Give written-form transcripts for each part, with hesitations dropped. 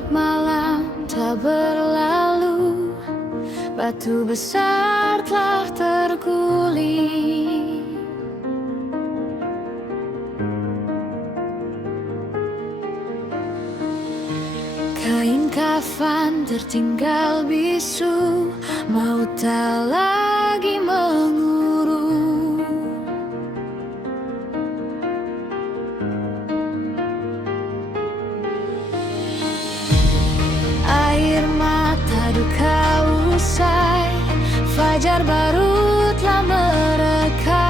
gelap malam tak berlalu, batu besar telah terguling. Kain kafan tertinggal bisu, maut tak lagi mengurung. Air mata duka usai, fajar baru telah mereka.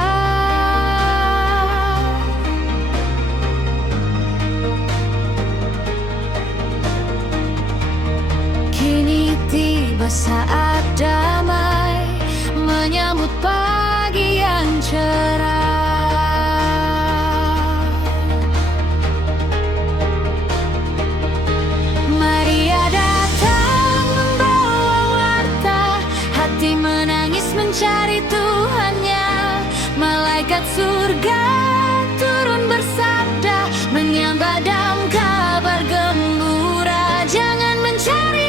Kini tiba saat damai, menyambut pagi yang cerah. Maria datang membawa warta, hati menangis mencari Tuhannya. Malaikat surga turun bersabda, menyambat dalam kabar gembira. Jangan mencari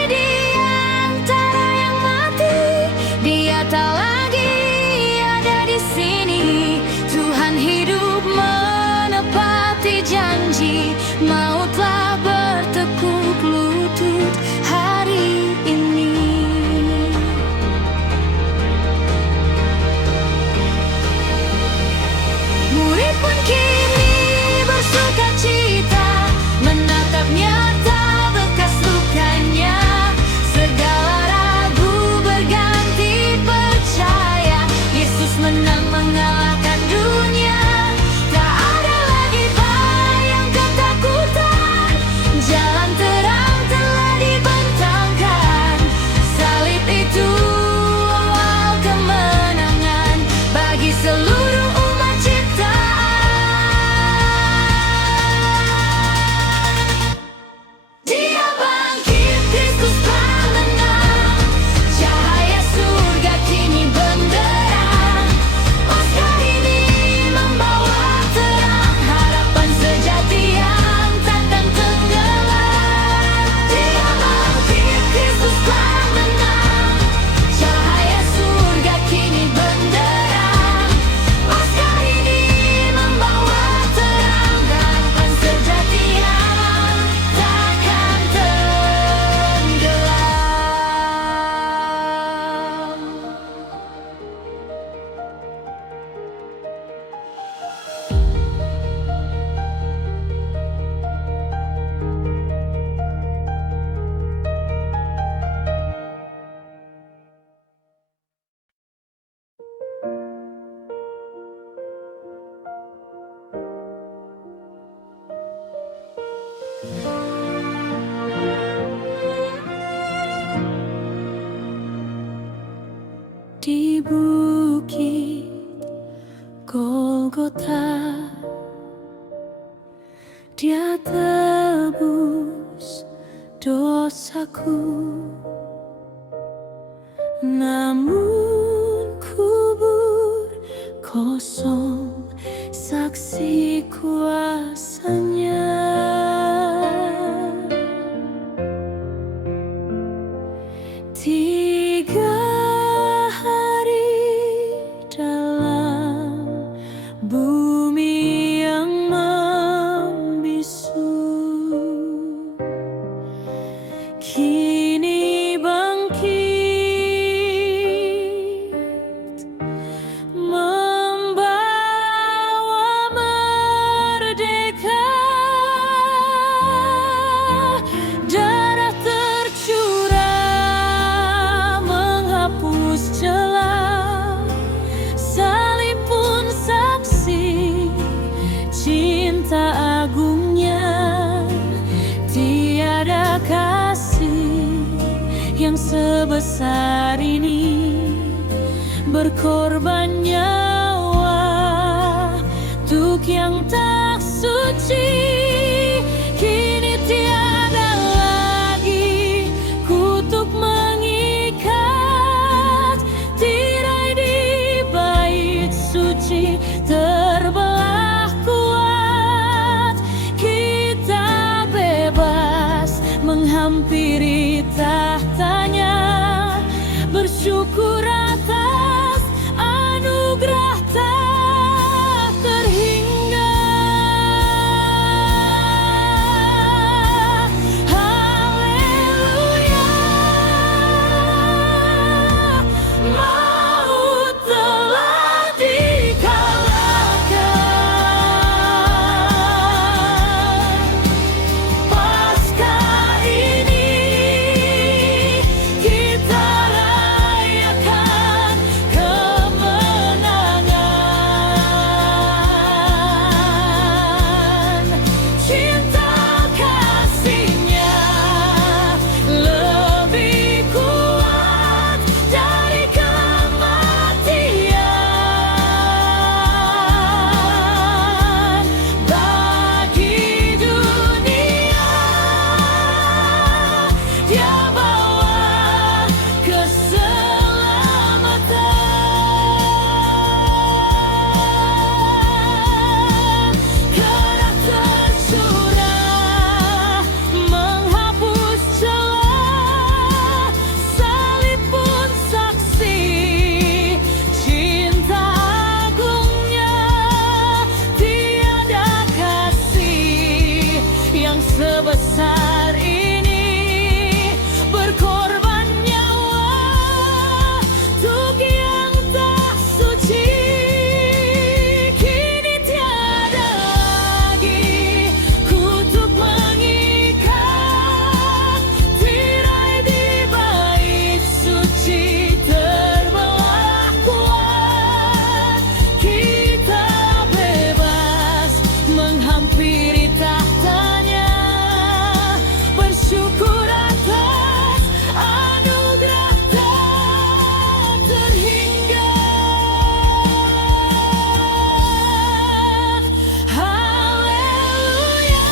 tak lagi ada di sini. Tuhan hidup menepati janji, mautlah bertekuk lutut hari ini. Murid pun kini bersuka cita, menatap nyata bekas lukanya. Segala ragu berganti percaya, Yesus menang mengalahkan dunia. Tak ada lagi bayang ketakutan, jalan terang telah dibentangkan. Salib itu awal kemenangan bagi seluruh umat ciptaan. Dia bangkit, Kristus telah menang, cahaya surga kini benderang. Paskah ini membawa terang, harapan sejati yang takkan tenggelam. Dia bangkit, Kristus telah menang, cahaya surga kini benderang. Paskah ini membawa terang, harapan sejati yang takkan tenggelam. Di bukit Golgota, Dia tebus dosaku. Namun kubur kosong saksi kuasanya. Tiga hari dalam bumi yang membisu, kini bangkit membawa merdeka. Darah tercurah menghapus celah, salib pun saksi cinta agungnya. Tiada kasih yang sebesar ini, berkorban nyawa untuk yang tak suci. Kini tiada lagi kutuk mengikat, tirai di bait suci terbelah kuat. Kita bebas menghamba menghampiri tahtanya, bersyukur atas anugerah tak terhingga. Haleluya, maut telah dikalahkan. Paskah ini kita rayakan kemenangan. Cinta kasihnya lebih kuat dari kematian. Bagi dunia Dia bawa keselamatan. Darah tercurah menghapus celah, salib pun saksi cinta agungnya. Tiada kasih yang sebesar ini, berkorban nyawa untuk yang tak suci. Kini tiada lagi kutuk mengikat, tirai di bait suci terbelah kuat. Kita bebas menghampiri tahtanya, bersyukur atas anugerah tak terhingga. Haleluya,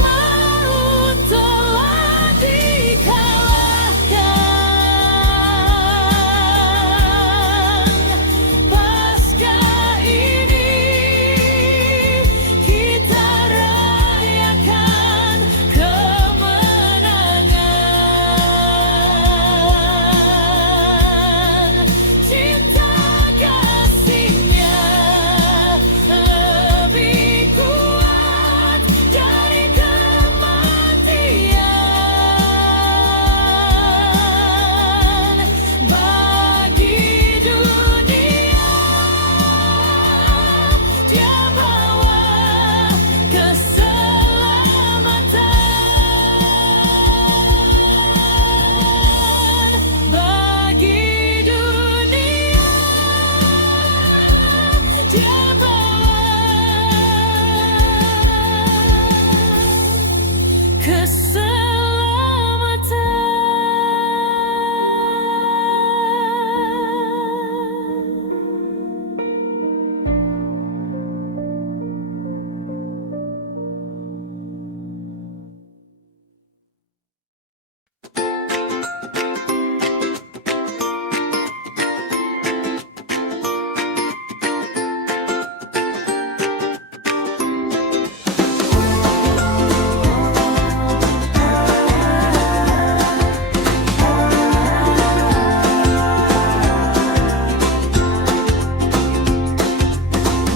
maut telah dikalahkan. Paskah ini kita rayakan kemenangan. Cinta kasihnya lebih kuat dari kematian. Bagi dunia Dia bawa keselamatan. Bagi dunia Dia bawa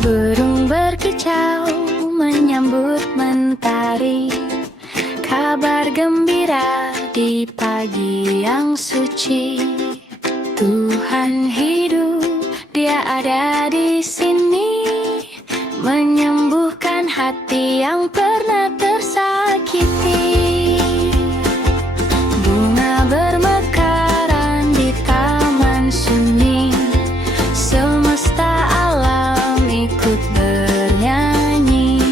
burung berkicau menyambut mentari, kabar gembira di pagi yang suci. Tuhan hidup, Dia ada di sini, menyembuhkan hati yang pernah tersakiti. Bunga bermekaran di taman sunyi, semesta alam ikut bernyanyi.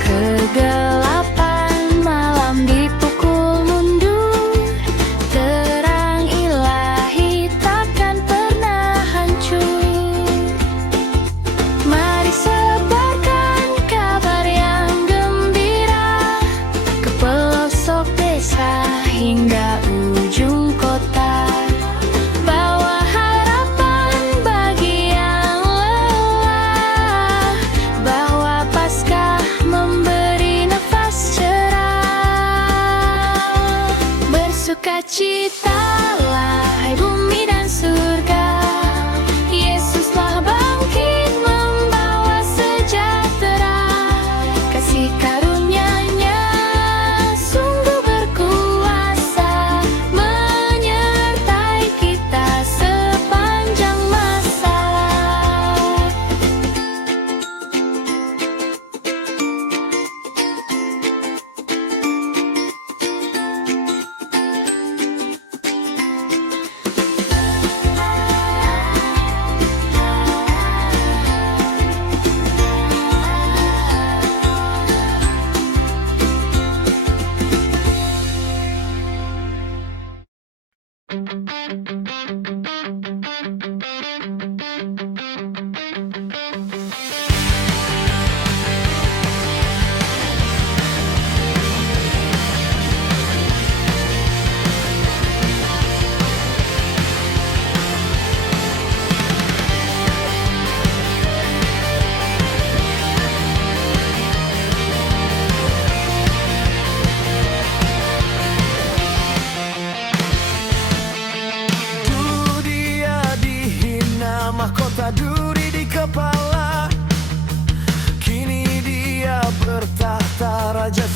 Kegelapan malam dipukul mundur, terang ilahi takkan pernah hancur. Mari sebarkan kabar yang gembira.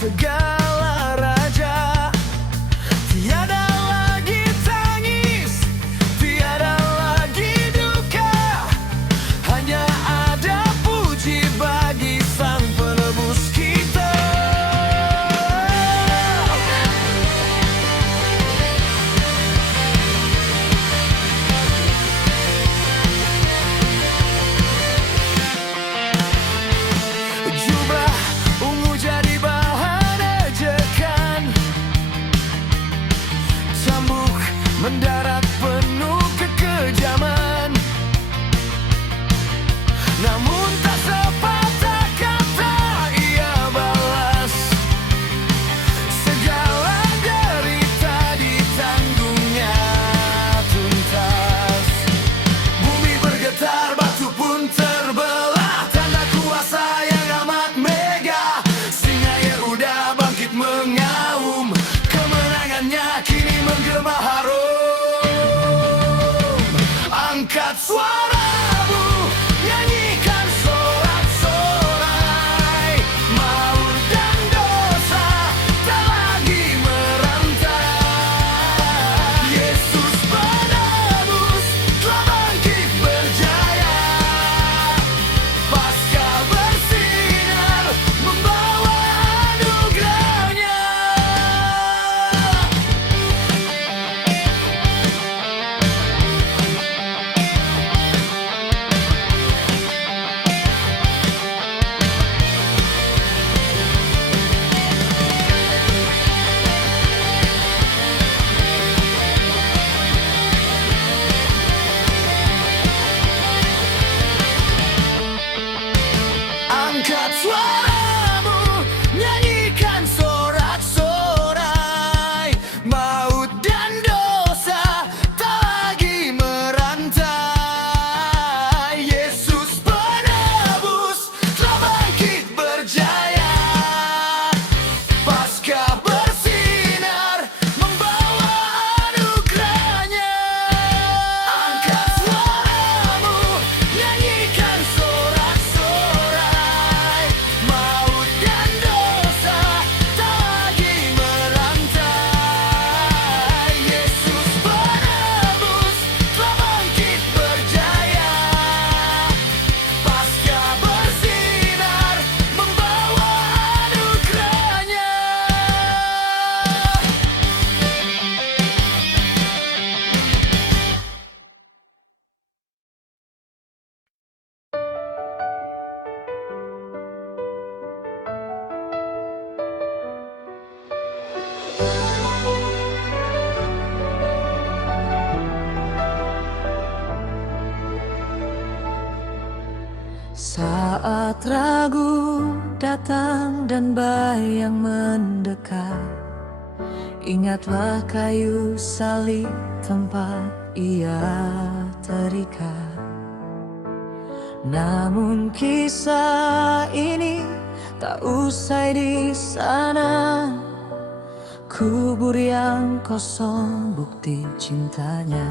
segala raja. Tiada lagi tangis, tiada lagi duka, hanya ada puji bagi Sang Penebus kita. Jubah ungu jadi bahan ejekan, cambuk mendarat penuh kekejaman. Namun tak sepatah kata ia balas, segala derita ditanggungnya tuntas. Bumi bergetar, batu pun terbelah, tanda kuasa yang amat mega. Singa Yehuda bangkit mengaum, kemenangannya kini menggema harum. Angkat suaramu, nyanyikan sorak-sorai, maut dan dosa tak lagi merantai. Yesus Penebus telah bangkit berjaya, Paskah bersinar membawa anugerahnya. Angkat suaramu, nyanyikan sorak-sorai, maut dan dosa tak lagi merantai. Yesus Penebus telah bangkit berjaya, Paskah bersinar membawa anugerahnya. Angkat suaramu, nyanyikan sorak-sorai, maut dan dosa tak lagi merantai. Yesus Penebus telah bangkit berjaya, Paskah bersinar membawa anugerahnya. Saat ragu datang dan bayang mendekat, ingatlah kayu salib tempat ia terikat. Namun kisah ini tak usai di sana, kubur yang kosong bukti cintanya.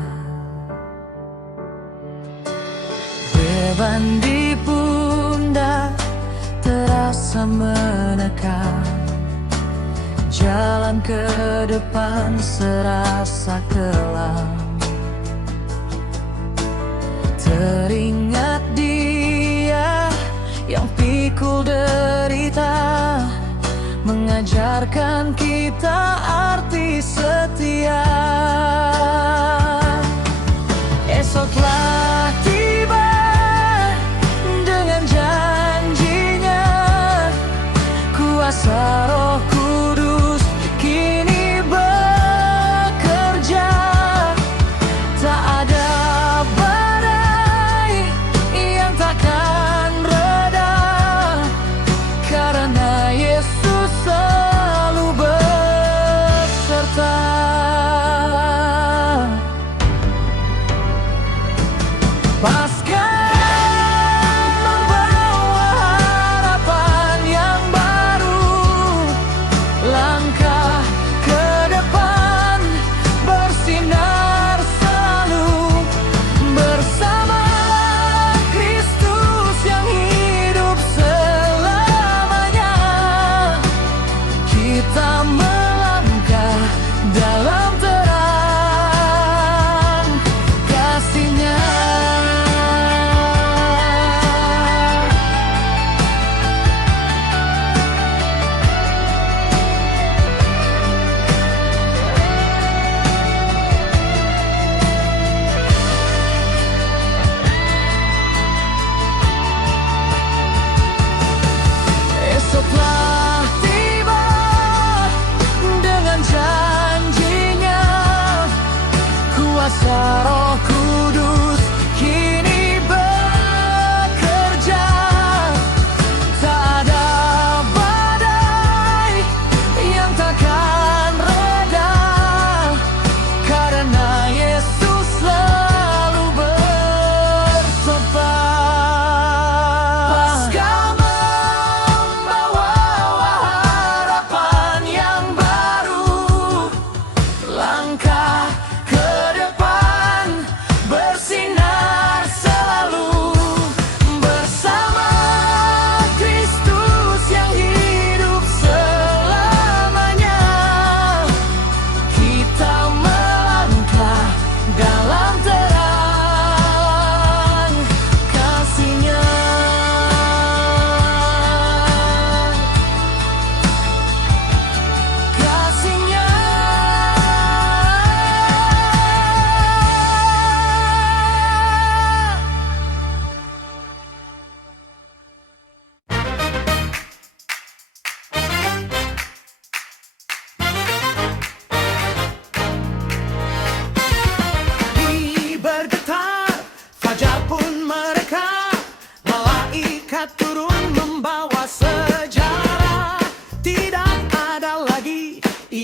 Beban di pundak terasa menekan, jalan ke depan serasa kelam. Teringat Dia yang pikul derita, mengajarkan kita arti setia. Esoklah tiba dengan janjinya, kuasa Roh Kudus kini bekerja. Tak ada badai yang takkan reda, karena Yesus selalu beserta. Paskah membawa harapan yang baru,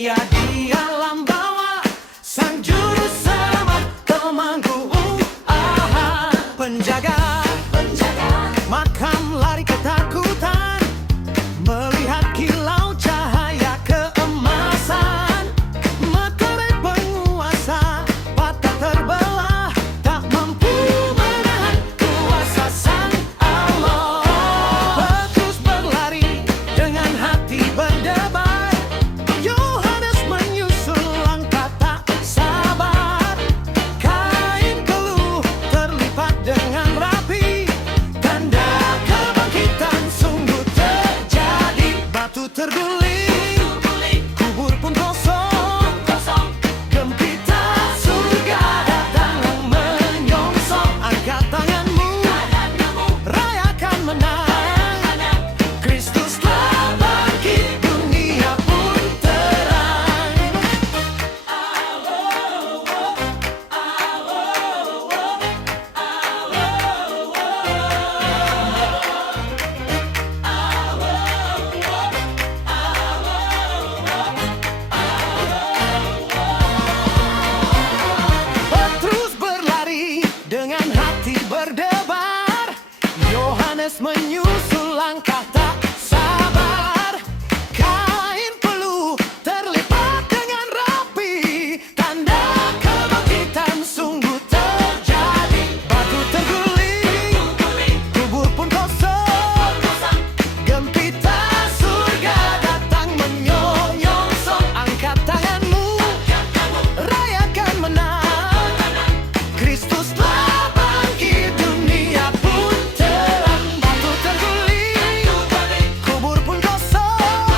Dia di alam bawah, sang juru selamat, temanku, penjaga makam lari ketakutan, melihat kilau cahaya keemasan, meterai penguasa patah terbelah, tak mampu menahan kuasa sang Allah. Petrus berlari dengan hati berdebar, Yohanes menyusul langkah tak sabar. Kain keluh terlipat dengan rapi, tanda kebangkitan sungguh terjadi. Batu terguling, kubur pun kosong, gempita surga datang menyongsong. Angkat tanganmu, rayakan menang, Kristus telah bangkit, dunia pun terang. Petrus berlari dengan hati berdebar, Yohanes menyusul langkah tak sabar. Kain peluh terlipat dengan rapi, tanda kebangkitan sungguh terjadi. Batu terguling, kubur pun kosong, gempita surga datang menyongsong. Angkat tanganmu, rayakan menang, Kristus telah bangkit, dunia pun terang. Batu terguling, kubur pun kosong,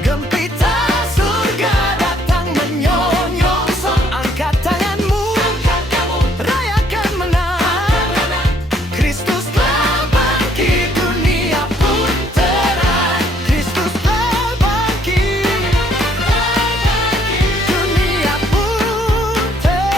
gempita surga datang menyongsong. Angkat tanganmu, rayakan menang, Kristus telah bangkit, dunia pun terang. Kristus telah bangkit, dunia pun terang.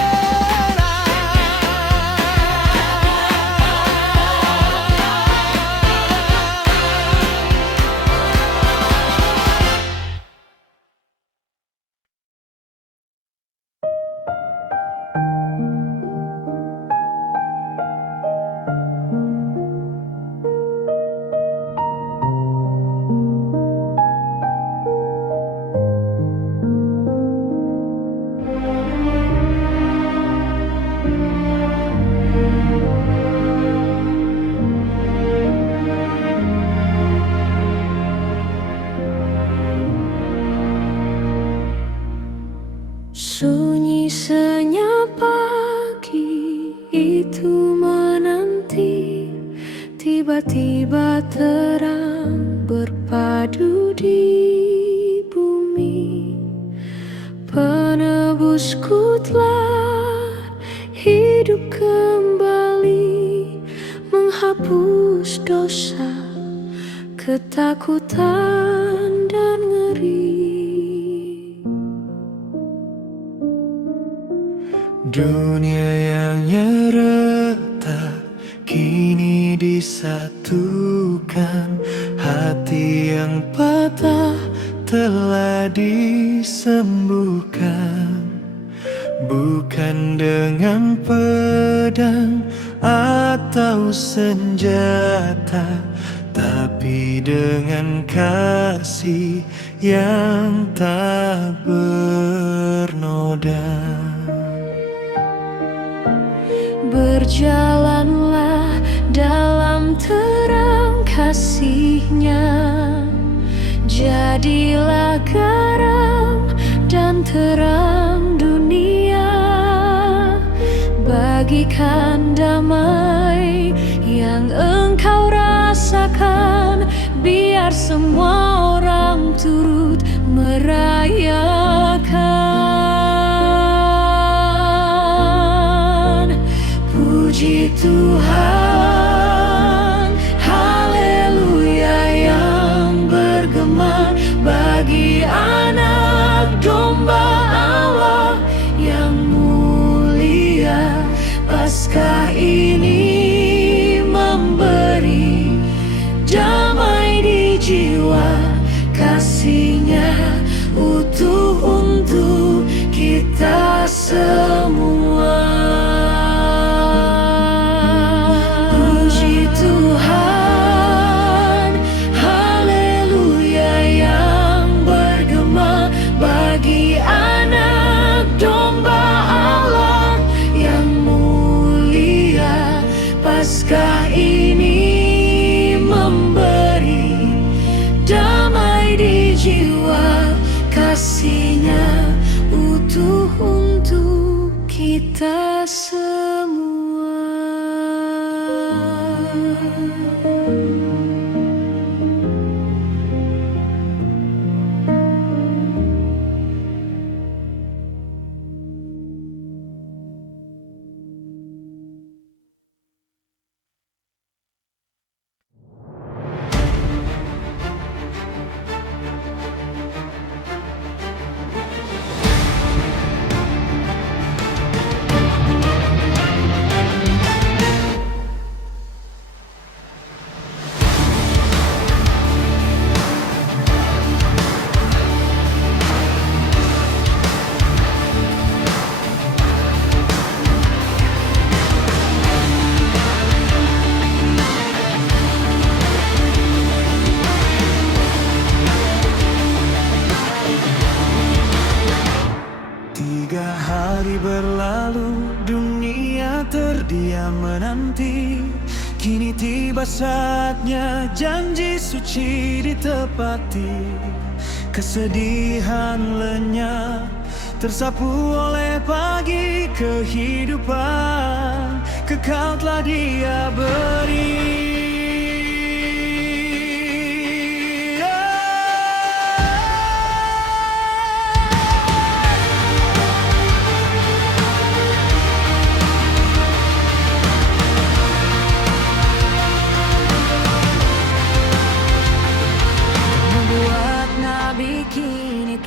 Sunyi senyap pagi itu menanti, tiba-tiba terang berpadu di bumi. Penebusku telah hidup kembali, menghapus dosa, ketakutan dan ngeri. Dunia yang nyereta kini disatukan, hati yang patah telah disembuhkan. Bukan dengan pedang atau senjata, tapi dengan kasih yang tak bernoda. Berjalanlah dalam terang kasih-Nya, jadilah garam dan terang dunia. Bagikan damai yang engkau rasakan, biar semua orang turut merayakan. Puji Tuhan, haleluya yang bergema bagi anak domba Allah yang mulia. Paskah ini memberi damai di jiwa, kasih-Nya utuh semua. Puji Tuhan, haleluya yang bergema bagi anak domba Allah yang mulia. Paskah ini memberi damai di jiwa, kasihnya utuh untuk kita semua. Berlalu, dunia terdiam menanti. Kini tiba saatnya janji suci ditepati. Kesedihan lenyap, tersapu oleh pagi kehidupan. Kekal telah Dia beri.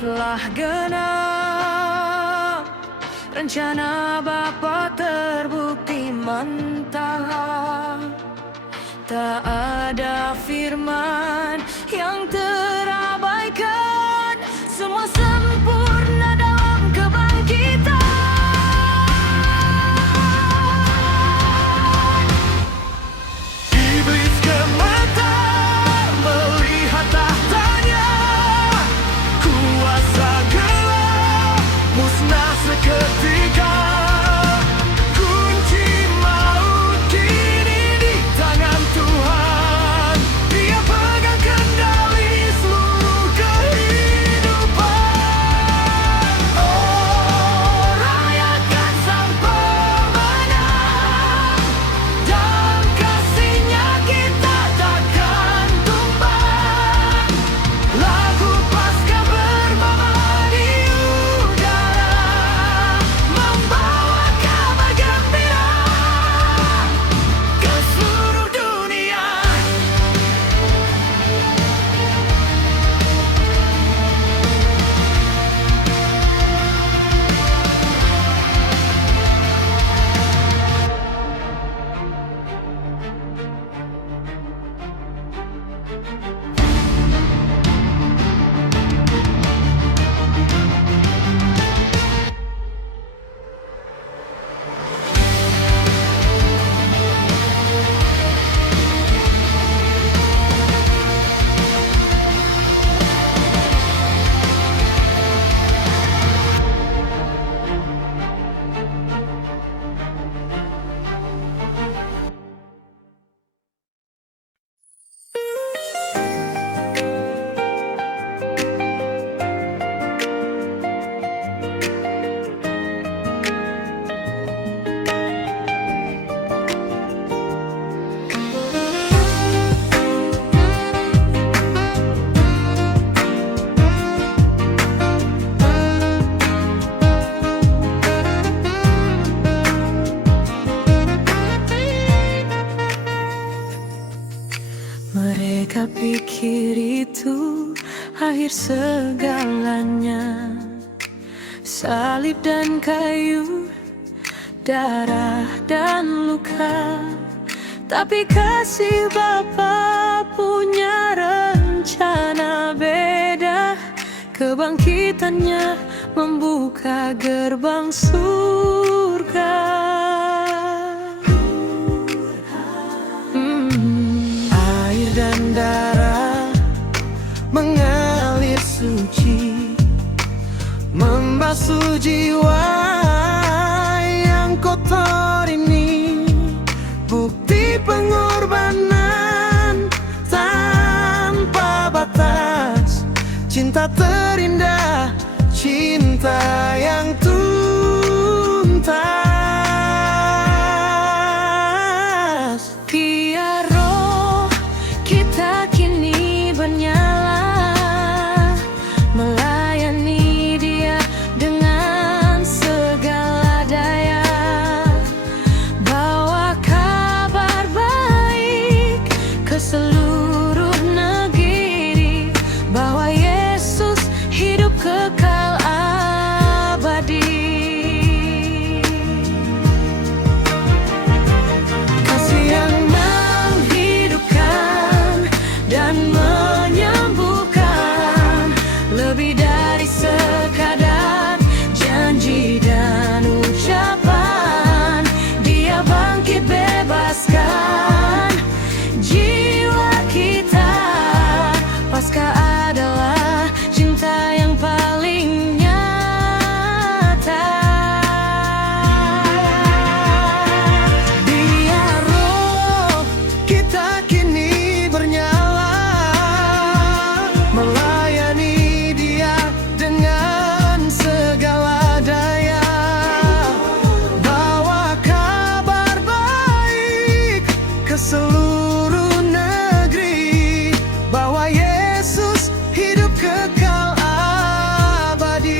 Telah genap, rencana Bapa terbukti mentah. Tak ada firman yang terabaikan, semua sempurna dalam kebangkitan. Iblis gemetar melihat tahtanya, kuasa gelap musnah seketika. Kunci maut kini di tangan Tuhan. Dia pegang kendali seluruh kehidupan. Oh, rayakan sang pemenang. Dalam kasih-Nya kita takkan tumbang. Lagu Paskah bermama di udara, membawa kabar gembira ke seluruh dunia. Mereka pikir itu akhir segalanya, salib dan kayu, darah dan luka. Tapi kasih Bapa punya rencana beda. Kebangkitannya membuka gerbang surga. Air dan darah mengalir suci, membasuh jiwa yang kotor ini. Bukti pengorbanan tanpa batas, cinta terindah, cinta yang tuntas. Biar roh kita kini bernyala, melayani Dia dengan segala daya. Bawa kabar baik ke seluruh negeri, bahwa Yesus hidup kekal abadi. Kasih yang menghidupkan dan menyembuhkan, lebih dari sekadar janji dan ucapan. Dia bangkit bebaskan jiwa kita. Paskah adalah cinta yang paling nyata. Biar roh kita kini bernyala, melayani Dia dengan segala daya. Bawa kabar baik ke seluruh negeri, bahwa Yesus hidup kekal abadi.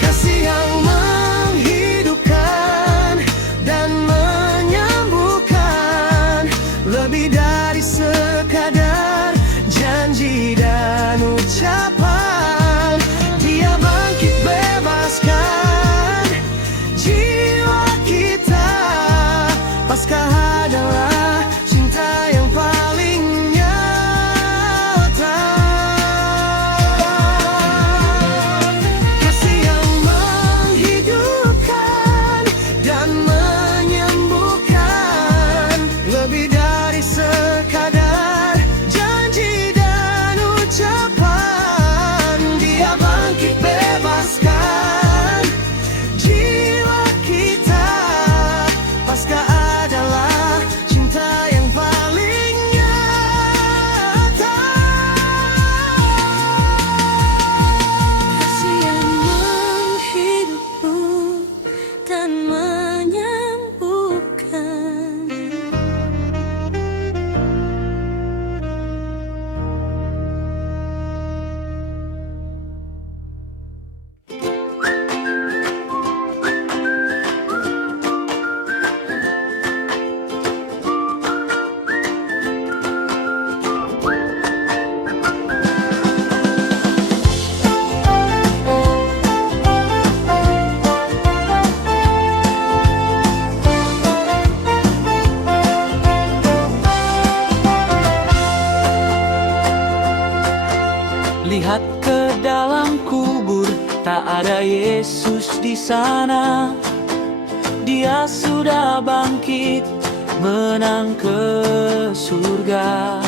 Kasih yang menghidupkan dan menyembuhkan, lebih dari sekadar janji dan ucapan. Dia bangkit bebaskan jiwa kita. Paskah adalah cinta yang paling nyata. Kasih yang menghidupkan dan menyembuhkan, lebih dari sekadar janji dan ucapan. Dia bangkit bebaskan jiwa kita. Paskah adalah cinta yang paling nyata. Kasih yang menghidupkan dan menyembuhkan. Lihat ke dalam kubur, tak ada Yesus di sana. Dia sudah bangkit, menang ke surga.